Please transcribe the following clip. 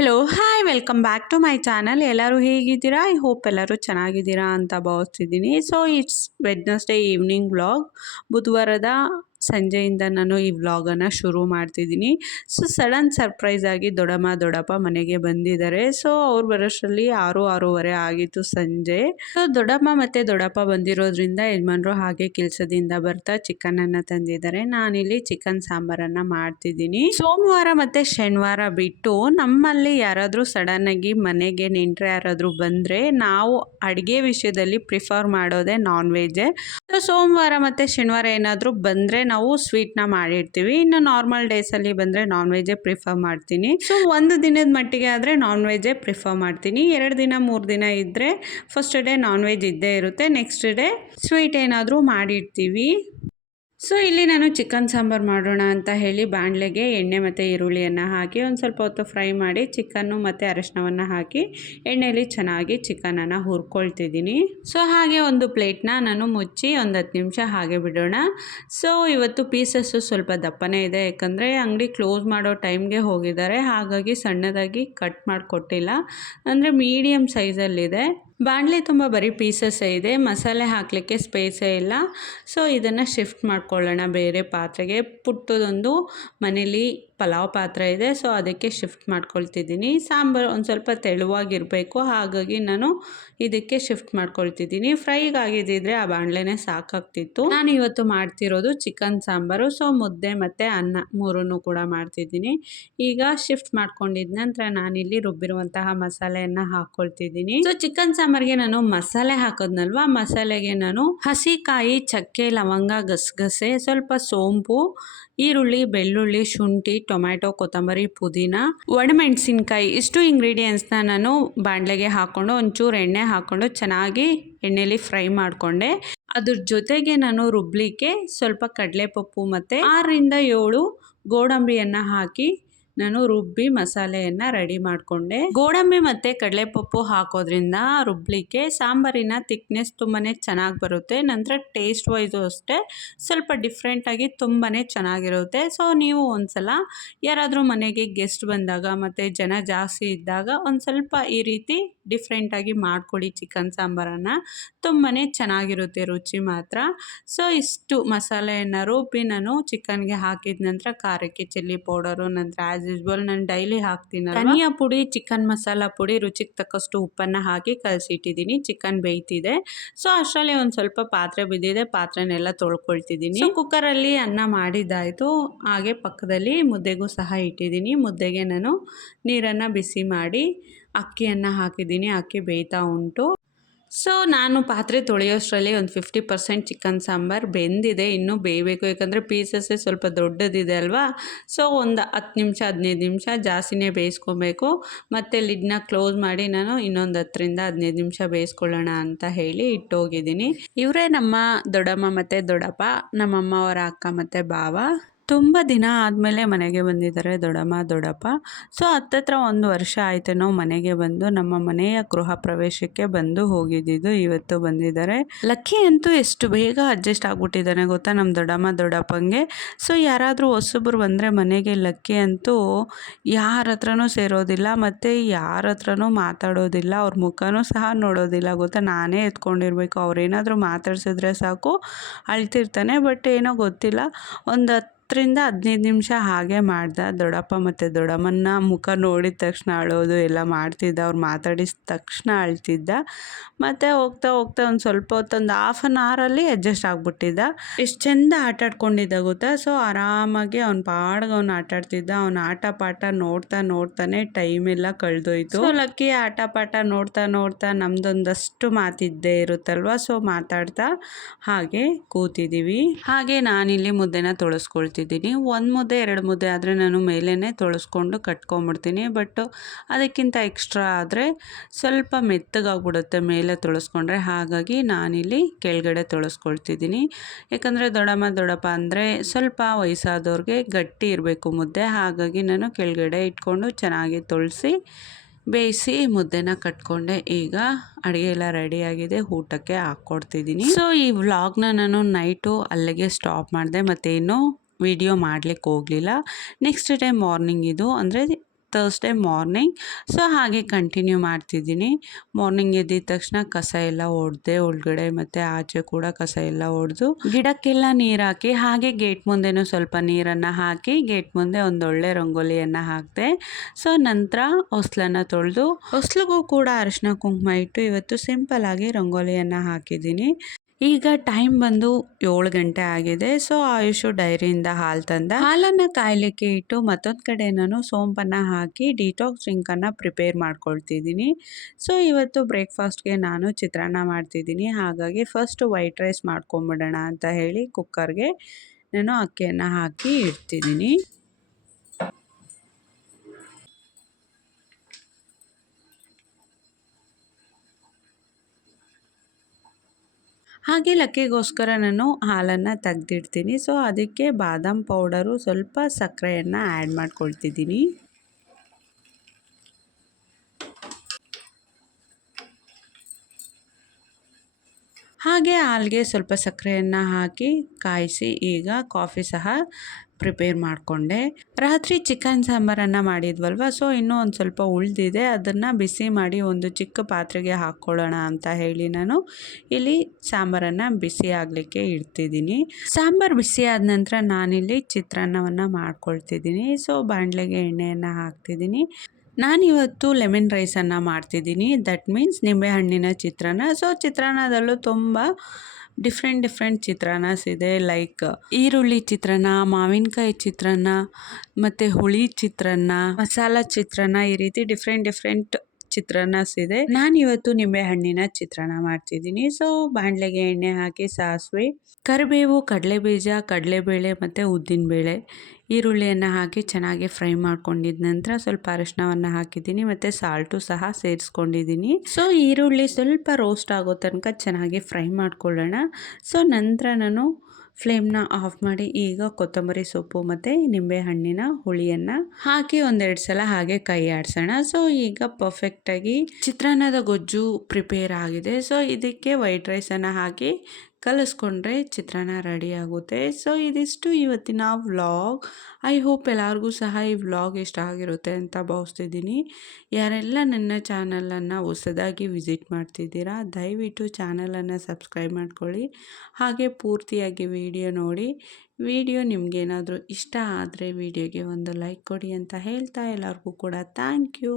Hello hi welcome back to my channel. ಎಲ್ಲರೂ ಹೇಗಿದ್ದೀರಾ? I hope ಎಲ್ಲರೂ ಚೆನ್ನಾಗಿದ್ದೀರಾ ಅಂತ ಭಾವಿಸ್ತಿದ್ದೀನಿ. So it's Wednesday evening vlog. ಬುಧವಾರದ ಸಂಜೆಯಿಂದ ನಾನು ಈ ವ್ಲಾಗನ್ನು ಶುರು ಮಾಡ್ತಿದ್ದೀನಿ. ಸೊ ಸಡನ್ ಸರ್ಪ್ರೈಸ್ ಆಗಿ ದೊಡ್ಡಪ್ಪ ಮನೆಗೆ ಬಂದಿದ್ದಾರೆ. ಸೊ ಅವ್ರು ಬರೋಷ್ಟರಲ್ಲಿ 6:30 ಆಗಿತ್ತು ಸಂಜೆ. ಸೊ ದೊಡ್ಡಪ್ಪ ಬಂದಿರೋದ್ರಿಂದ ಯಜಮಾನ್ರು ಹಾಗೆ ಕೆಲಸದಿಂದ ಬರ್ತಾ ಚಿಕನನ್ನು ತಂದಿದ್ದಾರೆ. ನಾನಿಲ್ಲಿ ಚಿಕನ್ ಸಾಂಬಾರನ್ನು ಮಾಡ್ತಿದ್ದೀನಿ. ಸೋಮವಾರ ಮತ್ತು ಶನಿವಾರ ಬಿಟ್ಟು ನಮ್ಮಲ್ಲಿ ಯಾರಾದರೂ ಸಡನ್ನಾಗಿ ಮನೆಗೆ ನೆಂಟರು ಯಾರಾದರೂ ಬಂದರೆ ನಾವು ಅಡುಗೆ ವಿಷಯದಲ್ಲಿ ಪ್ರಿಫರ್ ಮಾಡೋದೇ ನಾನ್ ವೆಜ್ಜೇ. ಸೊ ಸೋಮವಾರ ಮತ್ತು ಶನಿವಾರ ಏನಾದರೂ ಬಂದರೆ ನಾವು ಸ್ವೀಟ್ನ ಮಾಡಿರ್ತೀವಿ. ಇನ್ನು ನಾರ್ಮಲ್ ಡೇಸಲ್ಲಿ ಬಂದರೆ ನಾನ್ ವೆಜ್ಜೇ ಪ್ರಿಫರ್ ಮಾಡ್ತೀನಿ. ಸೊ ಒಂದು ದಿನದ ಮಟ್ಟಿಗೆ ಆದರೆ ನಾನ್ ವೆಜ್ಜೇ ಪ್ರಿಫರ್ ಮಾಡ್ತೀನಿ. 2 ದಿನ 3 ದಿನ ಇದ್ದರೆ ಫಸ್ಟ್ ಡೇ ನಾನ್ ವೆಜ್ ಇದ್ದೇ ಇರುತ್ತೆ, ನೆಕ್ಸ್ಟ್ ಡೇ ಸ್ವೀಟ್ ಏನಾದರೂ ಮಾಡಿರ್ತೀವಿ. ಸೊ ಇಲ್ಲಿ ನಾನು ಚಿಕನ್ ಸಾಂಬಾರು ಮಾಡೋಣ ಅಂತ ಹೇಳಿ ಬಾಣಲೆಗೆ ಎಣ್ಣೆ ಮತ್ತು ಈರುಳ್ಳಿಯನ್ನು ಹಾಕಿ ಒಂದು ಸ್ವಲ್ಪ ಹೊತ್ತು ಫ್ರೈ ಮಾಡಿ ಚಿಕನ್ನು ಮತ್ತು ಅರಿಶಿನವನ್ನು ಹಾಕಿ ಎಣ್ಣೆಯಲ್ಲಿ ಚೆನ್ನಾಗಿ ಚಿಕನನ್ನು ಹುರ್ಕೊಳ್ತಿದ್ದೀನಿ. ಸೊ ಹಾಗೆ ಒಂದು ಪ್ಲೇಟ್ನ ನಾನು ಮುಚ್ಚಿ ಒಂದು 10 ನಿಮಿಷ ಹಾಗೆ ಬಿಡೋಣ. ಸೊ ಇವತ್ತು ಪೀಸಸ್ಸು ಸ್ವಲ್ಪ ದಪ್ಪನೇ ಇದೆ, ಯಾಕಂದರೆ ಅಂಗಡಿ ಕ್ಲೋಸ್ ಮಾಡೋ ಟೈಮ್ಗೆ ಹೋಗಿದ್ದಾರೆ, ಹಾಗಾಗಿ ಸಣ್ಣದಾಗಿ ಕಟ್ ಮಾಡಿಕೊಟ್ಟಿಲ್ಲ, ಅಂದರೆ ಮೀಡಿಯಮ್ ಸೈಜಲ್ಲಿದೆ. ಬಾಣಲೆ ತುಂಬ ಬರೀ ಪೀಸಸ್ಸೇ ಇದೆ, ಮಸಾಲೆ ಹಾಕಲಿಕ್ಕೆ ಸ್ಪೇಸೇ ಇಲ್ಲ. ಸೊ ಇದನ್ನು ಶಿಫ್ಟ್ ಮಾಡ್ಕೊಳ್ಳೋಣ ಬೇರೆ ಪಾತ್ರೆಗೆ. ಪುಟ್ಟದೊಂದು ಮನೇಲಿ ಪಲಾವ್ ಪಾತ್ರೆ ಇದೆ, ಸೊ ಅದಕ್ಕೆ ಶಿಫ್ಟ್ ಮಾಡ್ಕೊಳ್ತಿದ್ದೀನಿ. ಸಾಂಬಾರು ಒಂದು ಸ್ವಲ್ಪ ತೆಳುವಾಗಿರಬೇಕು, ಹಾಗಾಗಿ ನಾನು ಇದಕ್ಕೆ ಶಿಫ್ಟ್ ಮಾಡ್ಕೊಳ್ತಿದ್ದೀನಿ. ಫ್ರೈಗಾಗಿದ್ದಿದ್ರೆ ಆ ಬಾಣಲೆನೇ ಸಾಕಾಗ್ತಿತ್ತು. ನಾನು ಇವತ್ತು ಮಾಡ್ತಿರೋದು ಚಿಕನ್ ಸಾಂಬಾರು. ಸೊ ಮುದ್ದೆ ಮತ್ತು ಅನ್ನ ಮೂರನ್ನು ಕೂಡ ಮಾಡ್ತಿದ್ದೀನಿ. ಈಗ ಶಿಫ್ಟ್ ಮಾಡ್ಕೊಂಡಿದ್ದ ನಂತರ ನಾನಿಲ್ಲಿ ರುಬ್ಬಿರುವಂತಹ ಮಸಾಲೆಯನ್ನು ಹಾಕ್ಕೊಳ್ತಿದ್ದೀನಿ. ಸೊ ಚಿಕನ್ ಸಾಂಬಾರಿಗೆ ನಾನು ಮಸಾಲೆ ಹಾಕೋದ್ನಲ್ವ, ಮಸಾಲೆಗೆ ನಾನು ಹಸಿಕಾಯಿ, ಚಕ್ಕೆ, ಲವಂಗ, ಗಸಗಸೆ, ಸ್ವಲ್ಪ ಸೋಂಪು, ಈರುಳ್ಳಿ, ಬೆಳ್ಳುಳ್ಳಿ, ಶುಂಠಿ, ಟೊಮ್ಯಾಟೊ, ಕೊತ್ತಂಬರಿ, ಪುದೀನ, ಒಣಮೆಣಸಿನ್ಕಾಯಿ ಇಷ್ಟು ಇಂಗ್ರೀಡಿಯೆಂಟ್ಸ್ನ ನಾನು ಬಾಣಲೆಗೆ ಹಾಕ್ಕೊಂಡು ಒಂಚೂರು ಎಣ್ಣೆ ಹಾಕ್ಕೊಂಡು ಚೆನ್ನಾಗಿ ಎಣ್ಣೆಯಲ್ಲಿ ಫ್ರೈ ಮಾಡಿಕೊಂಡೆ. ಅದ್ರ ಜೊತೆಗೆ ನಾನು ರುಬ್ಲಿಕ್ಕೆ ಸ್ವಲ್ಪ ಕಡಲೆಪಪ್ಪು ಮತ್ತು 6ರಿಂದ 7 ಗೋಡಂಬಿಯನ್ನು ಹಾಕಿ ನಾನು ರುಬ್ಬಿ ಮಸಾಲೆಯನ್ನು ರೆಡಿ ಮಾಡಿಕೊಂಡೆ. ಗೋಡಂಬಿ ಮತ್ತು ಕಡಲೆಪಪ್ಪು ಹಾಕೋದ್ರಿಂದ ರುಬ್ಲಿಕ್ಕೆ ಸಾಂಬಾರಿನ ಥಿಕ್ನೆಸ್ ತುಂಬಾ ಚೆನ್ನಾಗಿ ಬರುತ್ತೆ. ನಂತರ ಟೇಸ್ಟ್ ವೈಸು ಅಷ್ಟೇ ಸ್ವಲ್ಪ ಡಿಫ್ರೆಂಟಾಗಿ ತುಂಬಾ ಚೆನ್ನಾಗಿರುತ್ತೆ. ಸೊ ನೀವು ಒಂದ್ಸಲ ಯಾರಾದರೂ ಮನೆಗೆ ಗೆಸ್ಟ್ ಬಂದಾಗ ಮತ್ತು ಜನ ಜಾಸ್ತಿ ಇದ್ದಾಗ ಒಂದು ಸ್ವಲ್ಪ ಈ ರೀತಿ ಡಿಫ್ರೆಂಟಾಗಿ ಮಾಡ್ಕೊಳ್ಳಿ ಚಿಕನ್ ಸಾಂಬಾರನ್ನು, ತುಂಬಾ ಚೆನ್ನಾಗಿರುತ್ತೆ ರುಚಿ ಮಾತ್ರ. ಸೊ ಇಷ್ಟು ಮಸಾಲೆಯನ್ನು ರುಬ್ಬಿ ನಾನು ಚಿಕನ್ಗೆ ಹಾಕಿದ ನಂತರ ಖಾರಕ್ಕೆ ಚಿಲ್ಲಿ ಪೌಡರು, ನಂತರ ಆ್ಯಸ್ ಯೂಸ್ವಲ್ ನಾನು ಡೈಲಿ ಹಾಕ್ತೀನಿ ಧನಿಯಾ ಪುಡಿ, ಚಿಕನ್ ಮಸಾಲ ಪುಡಿ, ರುಚಿಗೆ ತಕ್ಕಷ್ಟು ಉಪ್ಪನ್ನು ಹಾಕಿ ಕಲಸಿಟ್ಟಿದ್ದೀನಿ. ಚಿಕನ್ ಬೇಯ್ತಿದೆ. ಸೊ ಅಷ್ಟರಲ್ಲಿ ಒಂದು ಸ್ವಲ್ಪ ಪಾತ್ರೆ ಬಿದ್ದಿದೆ, ಪಾತ್ರೆನೆಲ್ಲ ತೊಳ್ಕೊಳ್ತಿದ್ದೀನಿ. ಸೊ ಕುಕ್ಕರಲ್ಲಿ ಅನ್ನ ಮಾಡಿದ್ದಾಯಿತು, ಹಾಗೆ ಪಕ್ಕದಲ್ಲಿ ಮುದ್ದೆಗೂ ಸಹ ಇಟ್ಟಿದ್ದೀನಿ. ಮುದ್ದೆಗೆ ನಾನು ನೀರನ್ನು ಬಿಸಿ ಮಾಡಿ ಅಕ್ಕಿಯನ್ನು ಹಾಕಿದ್ದೀನಿ, ಅಕ್ಕಿ ಬೇಯ್ತಾ ಉಂಟು. ಸೊ ನಾನು ಪಾತ್ರೆ ತೊಳೆಯೋಷ್ಟರಲ್ಲಿ ಒಂದು 50% ಚಿಕನ್ ಸಾಂಬಾರು ಬೆಂದಿದೆ, ಇನ್ನೂ ಬೇಯಬೇಕು, ಯಾಕಂದರೆ ಪೀಸಸ್ಸೇ ಸ್ವಲ್ಪ ದೊಡ್ಡದಿದೆ ಅಲ್ವಾ. ಸೊ ಒಂದು 10 ನಿಮಿಷ 15 ನಿಮಿಷ ಜಾಸ್ತಿನೇ ಬೇಯಿಸ್ಕೊಬೇಕು. ಮತ್ತು ಲಿಡ್ನ ಕ್ಲೋಸ್ ಮಾಡಿ ನಾನು ಇನ್ನೊಂದು 10ರಿಂದ 15 ನಿಮಿಷ ಬೇಯಿಸ್ಕೊಳ್ಳೋಣ ಅಂತ ಹೇಳಿ ಇಟ್ಟೋಗಿದ್ದೀನಿ. ಇವರೇ ನಮ್ಮ ದೊಡ್ಡಮ್ಮ ಮತ್ತು ದೊಡ್ಡಪ್ಪ, ನಮ್ಮಮ್ಮ ಅವರ ಅಕ್ಕ ಮತ್ತು ಭಾವ. ತುಂಬ ದಿನ ಆದಮೇಲೆ ಮನೆಗೆ ಬಂದಿದ್ದಾರೆ ದೊಡ್ಡಪ್ಪ. ಸೊ ಹತ್ತತ್ರ 1 ವರ್ಷ ಆಯ್ತೇನೋ ಮನೆಗೆ ಬಂದು. ನಮ್ಮ ಮನೆಯ ಗೃಹ ಪ್ರವೇಶಕ್ಕೆ ಬಂದು ಹೋಗಿದ್ದಿದ್ದು, ಇವತ್ತು ಬಂದಿದ್ದಾರೆ. ಲಕ್ಕಿ ಅಂತೂ ಎಷ್ಟು ಬೇಗ ಅಡ್ಜಸ್ಟ್ ಆಗ್ಬಿಟ್ಟಿದ್ದಾನೆ ಗೊತ್ತಾ ನಮ್ಮ ದೊಡ್ಡಪ್ಪಂಗೆ. ಸೊ ಯಾರಾದರೂ ಹೊಸಬ್ರು ಬಂದರೆ ಮನೆಗೆ ಲಕ್ಕಿ ಅಂತೂ ಯಾರ ಹತ್ರನೂ ಸೇರೋದಿಲ್ಲ ಮತ್ತು ಯಾರ ಹತ್ರನೂ ಮಾತಾಡೋದಿಲ್ಲ, ಅವ್ರ ಮುಖನೂ ಸಹ ನೋಡೋದಿಲ್ಲ ಗೊತ್ತಾ. ನಾನೇ ಎತ್ಕೊಂಡಿರ್ಬೇಕು, ಅವ್ರೇನಾದರೂ ಮಾತಾಡ್ಸಿದ್ರೆ ಸಾಕು ಅಳ್ತಿರ್ತಾನೆ. ಬಟ್ ಏನೋ ಗೊತ್ತಿಲ್ಲ, ಒಂದು 10ರಿಂದ 15 ನಿಮಿಷ ಹಾಗೆ ಮಾಡ್ದೆ. ದೊಡ್ಡಪ್ಪ ಮತ್ತು ದೊಡ್ಡಮ್ಮನ ಮುಖ ನೋಡಿದ ತಕ್ಷಣ ಅಳೋದು ಎಲ್ಲ ಮಾಡ್ತಿದ್ದ, ಅವ್ರು ಮಾತಾಡಿದ ತಕ್ಷಣ ಅಳ್ತಿದ್ದ. ಮತ್ತು ಹೋಗ್ತಾ ಒಂದು ಸ್ವಲ್ಪ ಹೊತ್ತು, ಒಂದು ½ ಆನ್ ಅವರಲ್ಲಿ ಅಡ್ಜಸ್ಟ್ ಆಗಿಬಿಟ್ಟಿದ್ದ. ಎಷ್ಟು ಚೆಂದ ಆಟಾಡ್ಕೊಂಡಿದ್ದ ಗೊತ್ತಾ. ಸೊ ಆರಾಮಾಗಿ ಅವ್ನ ಪಾಡ್ಗೆ ಅವ್ನು ಆಟಾಡ್ತಿದ್ದ. ಅವ್ನ ಆಟ ಪಾಠ ನೋಡ್ತಾನೆ ಟೈಮೆಲ್ಲ ಕಳೆದೋಯ್ತು. ಸೊ ಲಕ್ಕಿ ಆಟ ಪಾಠ ನೋಡ್ತಾ ನಮ್ದೊಂದಷ್ಟು ಮಾತಿದ್ದೇ ಇರುತ್ತಲ್ವ. ಸೊ ಮಾತಾಡ್ತಾ ಹಾಗೆ ಕೂತಿದ್ದೀವಿ. ಹಾಗೆ ನಾನಿಲ್ಲಿ ಮುದ್ದೆನ ತೊಳಸ್ಕೊಳ್ತೀನಿ. 1 ಮುದ್ದೆ 2 ಮುದ್ದೆ ಆದರೆ ನಾನು ಮೇಲೇ ತೊಳಸ್ಕೊಂಡು ಕಟ್ಕೊಂಬಿಡ್ತೀನಿ. ಬಟ್ ಅದಕ್ಕಿಂತ ಎಕ್ಸ್ಟ್ರಾ ಆದರೆ ಸ್ವಲ್ಪ ಮೆತ್ತಗಾಗ್ಬಿಡುತ್ತೆ ಮೇಲೆ ತೊಳಸ್ಕೊಂಡ್ರೆ, ಹಾಗಾಗಿ ನಾನಿಲ್ಲಿ ಕೆಳಗಡೆ ತೊಳಸ್ಕೊಳ್ತಿದ್ದೀನಿ. ಯಾಕಂದರೆ ದೊಡ್ಡಪ್ಪ ಅಂದರೆ ಸ್ವಲ್ಪ ವಯಸ್ಸಾದವ್ರಿಗೆ ಗಟ್ಟಿ ಇರಬೇಕು ಮುದ್ದೆ, ಹಾಗಾಗಿ ನಾನು ಕೆಳಗಡೆ ಇಟ್ಕೊಂಡು ಚೆನ್ನಾಗಿ ತೊಳಸಿ ಬೇಯಿಸಿ ಮುದ್ದೆನ ಕಟ್ಕೊಂಡೆ. ಈಗ ಅಡುಗೆ ಎಲ್ಲ ರೆಡಿಯಾಗಿದೆ, ಊಟಕ್ಕೆ ಹಾಕ್ಕೊಡ್ತಿದ್ದೀನಿ. ಸೊ ಈ ವ್ಲಾಗ್ನ ನಾನು ನೈಟು ಅಲ್ಲಿಗೆ ಸ್ಟಾಪ್ ಮಾಡಿದೆ, ಮತ್ತೇನು ವಿಡಿಯೋ ಮಾಡಲಿಕ್ಕೆ ಹೋಗಲಿಲ್ಲ. ನೆಕ್ಸ್ಟ್ ಡೇ ಮಾರ್ನಿಂಗ್ ಇದು, ಅಂದರೆ ಥರ್ಸ್ಡೇ ಮಾರ್ನಿಂಗ್. ಸೊ ಹಾಗೆ ಕಂಟಿನ್ಯೂ ಮಾಡ್ತಿದ್ದೀನಿ. ಮಾರ್ನಿಂಗ್ ಎದ್ದಿದ ತಕ್ಷಣ ಕಸ ಎಲ್ಲ ಹೊಡೆದೆ, ಒಳಗಡೆ ಮತ್ತು ಆಚೆ ಕೂಡ ಕಸ ಎಲ್ಲ ಹೊಡೆದು ಗಿಡಕ್ಕೆಲ್ಲ ನೀರು ಹಾಕಿ, ಹಾಗೆ ಗೇಟ್ ಮುಂದೆನೂ ಸ್ವಲ್ಪ ನೀರನ್ನು ಹಾಕಿ ಗೇಟ್ ಮುಂದೆ ಒಂದೊಳ್ಳೆ ರಂಗೋಲಿಯನ್ನು ಹಾಕಿದೆ. ಸೊ ನಂತರ ಹೊಸ್ಲನ್ನು ತೊಳೆದು ಹೊಸ್ಲಿಗೂ ಕೂಡ ಅರಿಶಿನ ಕುಂಕುಮ ಇಟ್ಟು ಇವತ್ತು ಸಿಂಪಲ್ ಆಗಿ ರಂಗೋಲಿಯನ್ನು ಹಾಕಿದ್ದೀನಿ. ಈಗ ಟೈಮ್ ಬಂದು 7 ಗಂಟೆ ಆಗಿದೆ. ಸೊ ಆಯುಷು ಡೈರಿಯಿಂದ ಹಾಲು ತಂದ. ಹಾಲನ್ನು ಕಾಯಲಿಕ್ಕೆ ಇಟ್ಟು ಮತ್ತೊಂದು ಕಡೆ ನಾನು ಸೋಂಪನ್ನು ಹಾಕಿ ಡಿಟಾಕ್ಸ್ ಡ್ರಿಂಕನ್ನು ಪ್ರಿಪೇರ್ ಮಾಡ್ಕೊಳ್ತಿದ್ದೀನಿ. ಸೊ ಇವತ್ತು ಬ್ರೇಕ್ಫಾಸ್ಟ್ಗೆ ನಾನು ಚಿತ್ರಾನ್ನ ಮಾಡ್ತಿದ್ದೀನಿ. ಹಾಗಾಗಿ ಫಸ್ಟ್ ವೈಟ್ ರೈಸ್ ಮಾಡ್ಕೊಂಬಿಡೋಣ ಅಂತ ಹೇಳಿ ಕುಕ್ಕರ್ಗೆ ನಾನು ಅಕ್ಕಿಯನ್ನು ಹಾಕಿ ಇಡ್ತಿದ್ದೀನಿ. ಹಾಗೆ ಲಕ್ಕಿಗೋಸ್ಕರ ನಾನು ಹಾಲನ್ನು ತೆಗ್ದಿಡ್ತೀನಿ. ಸೊ ಅದಕ್ಕೆ ಬಾದಾಮ್ ಪೌಡರು, ಸ್ವಲ್ಪ ಸಕ್ಕರೆಯನ್ನು ಆ್ಯಡ್ ಮಾಡ್ಕೊಳ್ತಿದ್ದೀನಿ. ಹಾಗೆ ಹಾಲಿಗೆ ಸ್ವಲ್ಪ ಸಕ್ಕರೆಯನ್ನು ಹಾಕಿ ಕಾಯಿಸಿ ಈಗ ಕಾಫಿ ಸಹ ಪ್ರಿಪೇರ್ ಮಾಡಿಕೊಂಡೆ. ರಾತ್ರಿ ಚಿಕನ್ ಸಾಂಬಾರನ್ನು ಮಾಡಿದ್ವಲ್ವ, ಸೊ ಇನ್ನೂ ಒಂದು ಸ್ವಲ್ಪ ಉಳಿದಿದೆ. ಅದನ್ನು ಬಿಸಿ ಮಾಡಿ ಒಂದು ಚಿಕ್ಕ ಪಾತ್ರೆಗೆ ಹಾಕ್ಕೊಳ್ಳೋಣ ಅಂತ ಹೇಳಿ ನಾನು ಇಲ್ಲಿ ಸಾಂಬಾರನ್ನು ಬಿಸಿ ಆಗಲಿಕ್ಕೆ ಇಡ್ತಿದ್ದೀನಿ. ಸಾಂಬಾರು ಬಿಸಿ ಆದ ನಂತರ ನಾನಿಲ್ಲಿ ಚಿತ್ರಾನ್ನವನ್ನು ಮಾಡ್ಕೊಳ್ತಿದ್ದೀನಿ. ಸೊ ಬಾಣಲೆಗೆ ಎಣ್ಣೆಯನ್ನು ಹಾಕ್ತಿದ್ದೀನಿ. ನಾನಿವತ್ತು ಲೆಮನ್ ರೈಸನ್ನು ಮಾಡ್ತಿದ್ದೀನಿ. ದಟ್ ಮೀನ್ಸ್ ನಿಂಬೆಹಣ್ಣಿನ ಚಿತ್ರಾನ್ನ. ಸೊ ಚಿತ್ರಾನ್ನದಲ್ಲೂ ತುಂಬ ಡಿಫ್ರೆಂಟ್ ಚಿತ್ರಾನ್ನಸ್ ಇದೆ. ಲೈಕ್ ಈರುಳ್ಳಿ ಚಿತ್ರಾನ್ನ, ಮಾವಿನಕಾಯಿ ಚಿತ್ರಾನ್ನ, ಮತ್ತು ಹುಳಿ ಚಿತ್ರಾನ್ನ, ಮಸಾಲ ಚಿತ್ರಾನ್ನ, ಈ ರೀತಿ ಡಿಫ್ರೆಂಟ್ ಚಿತ್ರಾನ್ನಸ್ ಇದೆ. ನಾನಿವತ್ತು ನಿಂಬೆಹಣ್ಣಿನ ಚಿತ್ರಾನ್ನ ಮಾಡ್ತಿದ್ದೀನಿ. ಸೊ ಬಾಣಲೆಗೆ ಎಣ್ಣೆ ಹಾಕಿ ಸಾಸಿವೆ, ಕರಿಬೇವು, ಕಡಲೆಬೀಜ, ಕಡಲೆಬೇಳೆ ಮತ್ತು ಉದ್ದಿನಬೇಳೆ, ಈರುಳ್ಳಿಯನ್ನು ಹಾಕಿ ಚೆನ್ನಾಗಿ ಫ್ರೈ ಮಾಡ್ಕೊಂಡಿದ್ದ ನಂತರ ಸ್ವಲ್ಪ ಅರಿಶಿನವನ್ನು ಹಾಕಿದ್ದೀನಿ ಮತ್ತು ಸಾಲ್ಟು ಸಹ ಸೇರಿಸ್ಕೊಂಡಿದ್ದೀನಿ. ಸೊ ಈರುಳ್ಳಿ ಸ್ವಲ್ಪ ರೋಸ್ಟ್ ಆಗೋ ತನಕ ಚೆನ್ನಾಗಿ ಫ್ರೈ ಮಾಡ್ಕೊಳ್ಳೋಣ. ಸೊ ನಂತರ ನಾನು ಫ್ಲೇಮ್ನ ಆಫ್ ಮಾಡಿ ಈಗ ಕೊತ್ತಂಬರಿ ಸೊಪ್ಪು ಮತ್ತು ನಿಂಬೆಹಣ್ಣಿನ ಹುಳಿಯನ್ನು ಹಾಕಿ ಒಂದೆರಡು ಸಲ ಹಾಗೆ ಕೈ ಆಡಿಸೋಣ. ಸೊ ಈಗ ಪರ್ಫೆಕ್ಟಾಗಿ ಚಿತ್ರಾನ್ನದ ಗೊಜ್ಜು ಪ್ರಿಪೇರ್ ಆಗಿದೆ. ಸೊ ಇದಕ್ಕೆ ವೈಟ್ ರೈಸನ್ನು ಹಾಕಿ ಕಲಿಸ್ಕೊಂಡ್ರೆ ಚಿತ್ರಾನ್ನ ರೆಡಿ ಆಗುತ್ತೆ. ಸೊ ಇದಿಷ್ಟು ಇವತ್ತಿನ ವ್ಲಾಗ್. ಐ ಹೋಪ್ ಎಲ್ಲರಿಗೂ ಸಹ ಈ ವ್ಲಾಗ್ ಇಷ್ಟ ಆಗಿರುತ್ತೆ ಅಂತ ಭಾವಿಸ್ತಿದ್ದೀನಿ. ಯಾರೆಲ್ಲ ನನ್ನ ಚಾನಲನ್ನು ಹೊಸದಾಗಿ ವಿಸಿಟ್ ಮಾಡ್ತಿದ್ದೀರಾ, ದಯವಿಟ್ಟು ಚಾನಲನ್ನು ಸಬ್ಸ್ಕ್ರೈಬ್ ಮಾಡ್ಕೊಳ್ಳಿ. ಹಾಗೆ ಪೂರ್ತಿಯಾಗಿ ವಿಡಿಯೋ ನೋಡಿ. ವಿಡಿಯೋ ನಿಮಗೇನಾದರೂ ಇಷ್ಟ ಆದರೆ ವಿಡಿಯೋಗೆ ಒಂದು ಲೈಕ್ ಕೊಡಿ ಅಂತ ಹೇಳ್ತಾ ಎಲ್ಲರಿಗೂ ಕೂಡ ಥ್ಯಾಂಕ್ ಯು.